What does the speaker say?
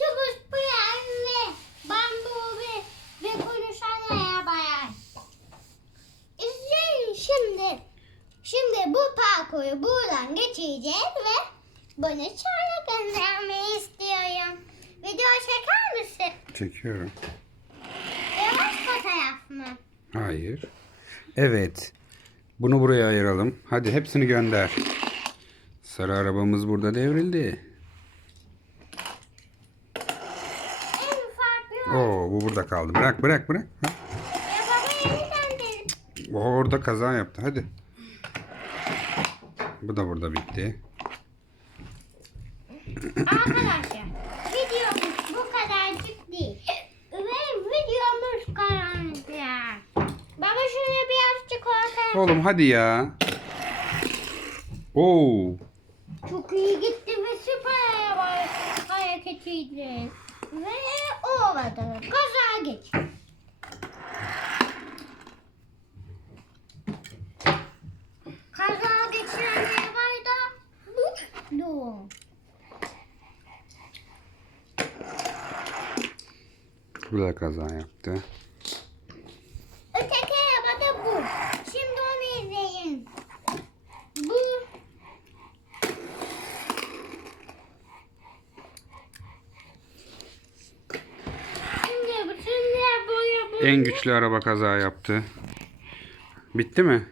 Optimus Prime ve Bumblebee ve konuşan arabalar. İzleyin şimdi. Şimdi bu parkuru buradan geçeceğiz ve bunu çağrı göndermeyi istiyorum. Video çeker misin? Çekiyorum. Yavaş fotoğraf mı? Hayır. Evet. Bunu buraya ayıralım. Hadi hepsini gönder. Sarı arabamız burada devrildi. Oo bu burada kaldı. Bırak bırak bırak. Ha. O orada kaza yaptı. Hadi. Bu da burada bitti. Arkadaşlar videomuz bu kadarcık değil. Ve videomuz karanlık. Baba şunu birazcık ortaya. Oğlum hadi ya. Oo. Çok iyi gitti ve süper hareketiydi. Ve olmadı. Kaza geç. Kaza geçiren arabayı da bu. Bu da kaza yaptı. Öteki araba da bu. Şimdi onu izleyin. Bu. Şimdi bütün boya boya. En güçlü araba kaza yaptı. Bitti mi?